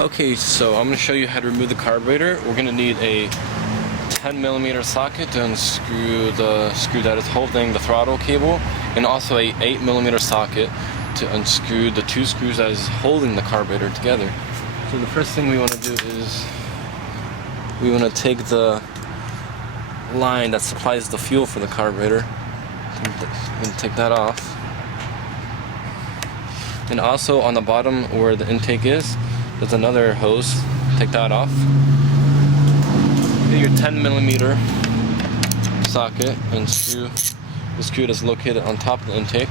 Okay, so I'm going to show you how to remove the carburetor. We're going to need a 10mm socket to unscrew the screw that is holding the throttle cable, and also a 8mm socket to unscrew the two screws that is holding the carburetor together. So the first thing we want to do is we want to take the line that supplies the fuel for the carburetor and take that off. And also on the bottom where the intake is, there's another hose. Take that off. Get your 10mm socket and screw the screw that's located on top of the intake.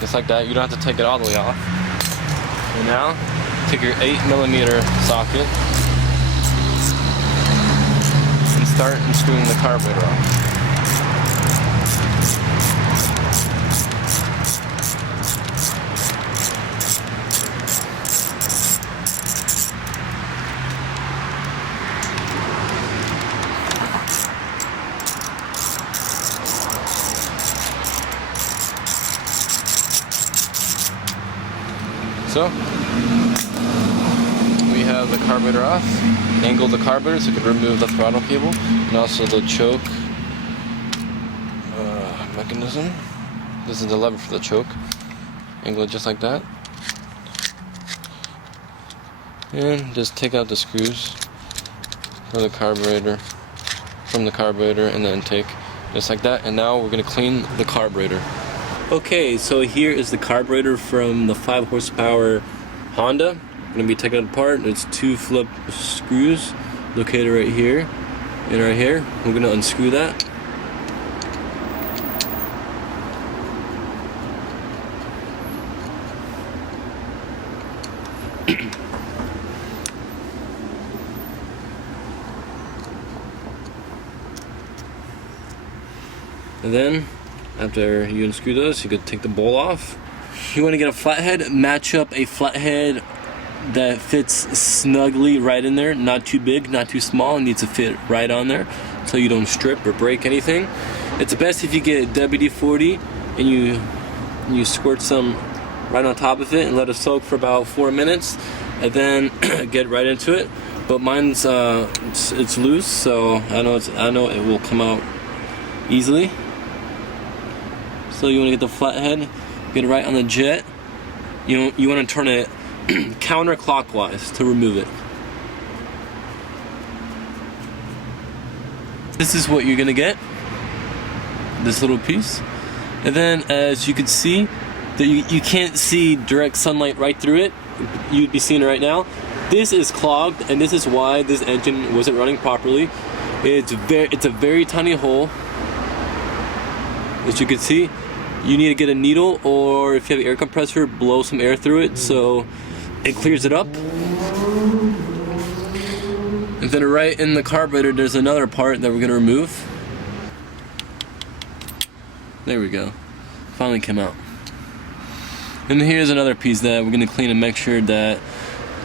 Just like that. You don't have to take it all the way off. And now, take your 8mm socket and start unscrewing the carburetor off. So, we have the carburetor off, angle the carburetor so we can remove the throttle cable, and also the choke mechanism. This is the lever for the choke. Angle it just like that. And just take out the screws for the carburetor, from the carburetor and the intake, just like that. And now we're going to clean the carburetor. Okay, so here is the carburetor from the 5 horsepower Honda. I'm going to be taking it apart. It's 2 flip screws located right here and right here. We're going to unscrew that. And then after you unscrew those, you could take the bowl off. You want to get a flathead, match up a flathead that fits snugly right in there, not too big, not too small. It needs to fit right on there so you don't strip or break anything. It's best if you get WD-40 and you squirt some right on top of it and let it soak for about 4 minutes, and then get right into it. But mine's it's loose, so I know it will come out easily. So you want to get the flathead, get it right on the jet. You want to turn it counterclockwise to remove it. This is what you're gonna get, this little piece. And then as you can see, that you can't see direct sunlight right through it. You'd be seeing it right now. This is clogged, and this is why this engine wasn't running properly. It's a very tiny hole. As you can see, you need to get a needle, or if you have an air compressor, blow some air through it so it clears it up. And then right in the carburetor, there's another part that we're going to remove. There we go. Finally came out. And here's another piece that we're going to clean and make sure that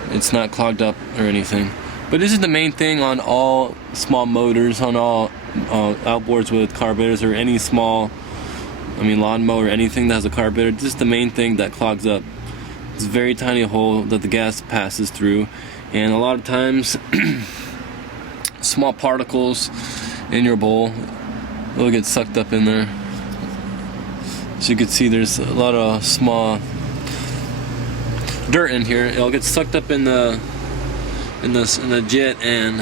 it's not clogged up or anything. But this is the main thing on all small motors, on all outboards with carburetors, or any small lawnmower or anything that has a carburetor. This is the main thing that clogs up. It's a very tiny hole that the gas passes through, and a lot of times small particles in your bowl will get sucked up in there. As you can see, there's a lot of small dirt in here. It'll get sucked up in the jet, and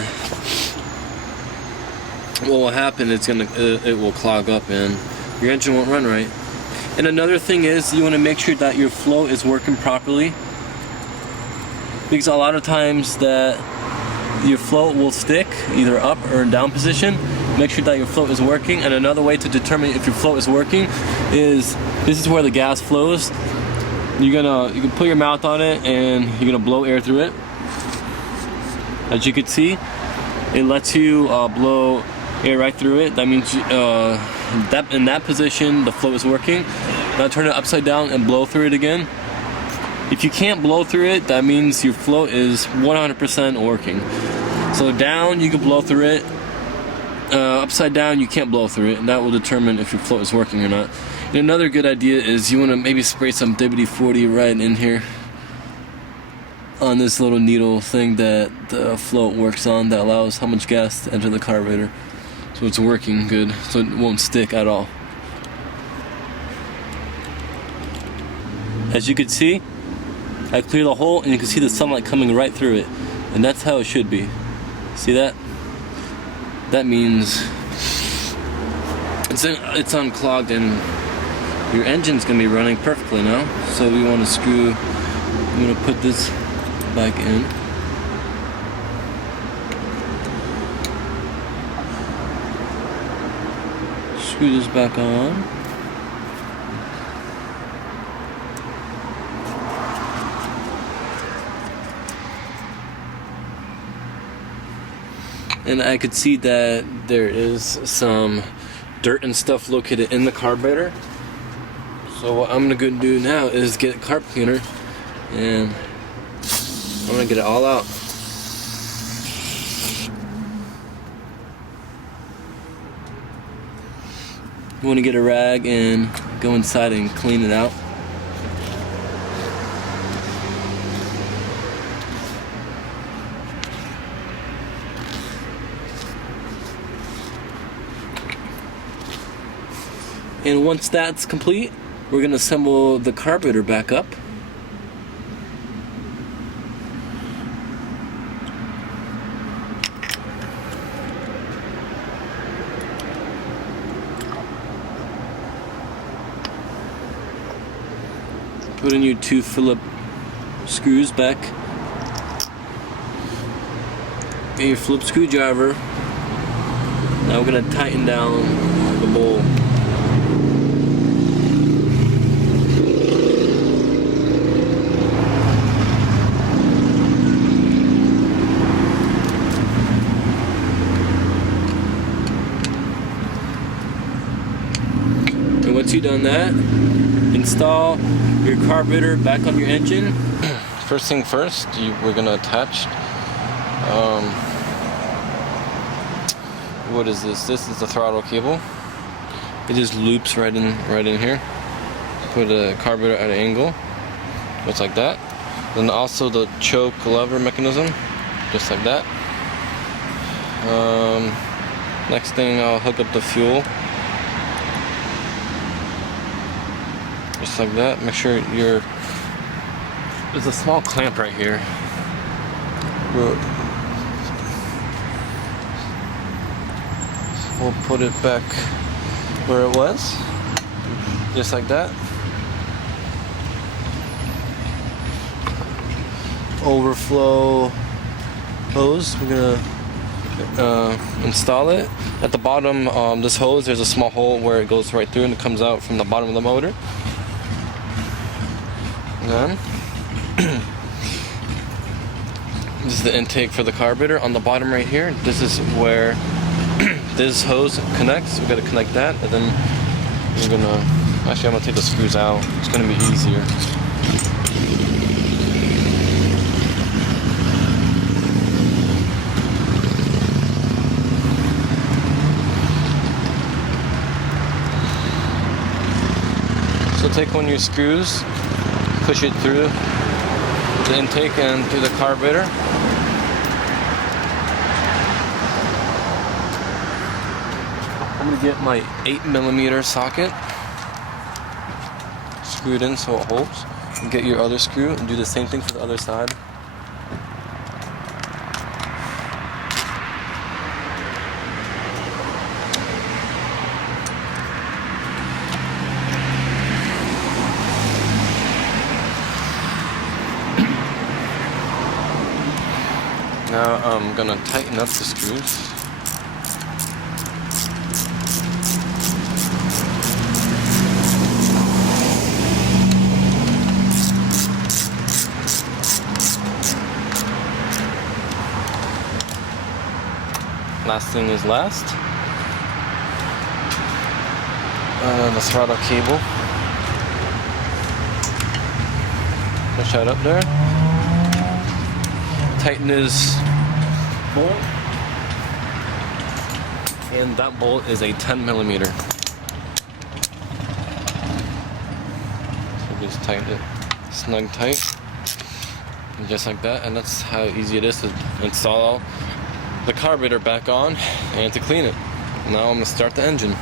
what will happen, it will clog up and your engine won't run right. And another thing is, you want to make sure that your flow is working properly, because a lot of times that your flow will stick either up or down position. Make sure that your flow is working. And another way to determine if your flow is working is, this is where the gas flows. You can put your mouth on it and you're gonna blow air through it. As you can see, it lets you blow air right through it. That means in that position the flow is working. Now turn it upside down and blow through it again. If you can't blow through it, that means your flow is 100% working. So down, you can blow through it. Upside down, you can't blow through it, and that will determine if your flow is working or not. And another good idea is you want to maybe spray some WD-40 right in here. on this little needle thing that the float works on that allows how much gas to enter the carburetor. So it's working good, so it won't stick at all. As you can see, I clear the hole and you can see the sunlight coming right through it. And that's how it should be. See that? That means it's unclogged and your engine's gonna be running perfectly now. So we want to put this back in. Screw this back on. And I could see that there is some dirt and stuff located in the carburetor. So what I'm gonna go do now is get a carb cleaner and I'm gonna get it all out. You wanna get a rag and go inside and clean it out. And once that's complete, we're going to assemble the carburetor back up. Put in your 2 Phillips screws back. Get your Phillips screwdriver. Now we're going to tighten down the bowl. Once you've done that, install your carburetor back on your engine. First thing first, we're gonna attach. What is this? This is the throttle cable. It just loops right in here. Put a carburetor at an angle, just like that. Then also the choke lever mechanism, just like that. Next thing, I'll hook up the fuel. Just like that. Make sure there's a small clamp right here. We'll put it back where it was. Just like that. Overflow hose. We're gonna install it. At the bottom, this hose, there's a small hole where it goes right through and it comes out from the bottom of the motor. Then this is the intake for the carburetor. On the bottom right here, this is where this hose connects. We gotta connect that, and then I'm gonna take the screws out. It's gonna be easier. So take one of your screws, push it through the intake and through the carburetor. I'm gonna get my 8mm socket screwed in so it holds. And get your other screw and do the same thing for the other side. Now I'm gonna tighten up the screws. Last thing is last. The throttle cable. Push that up there. Tighten this bolt, and that bolt is a 10mm. So just tighten it snug tight. just like that, and that's how easy it is to install the carburetor back on and to clean it. Now I'm gonna start the engine.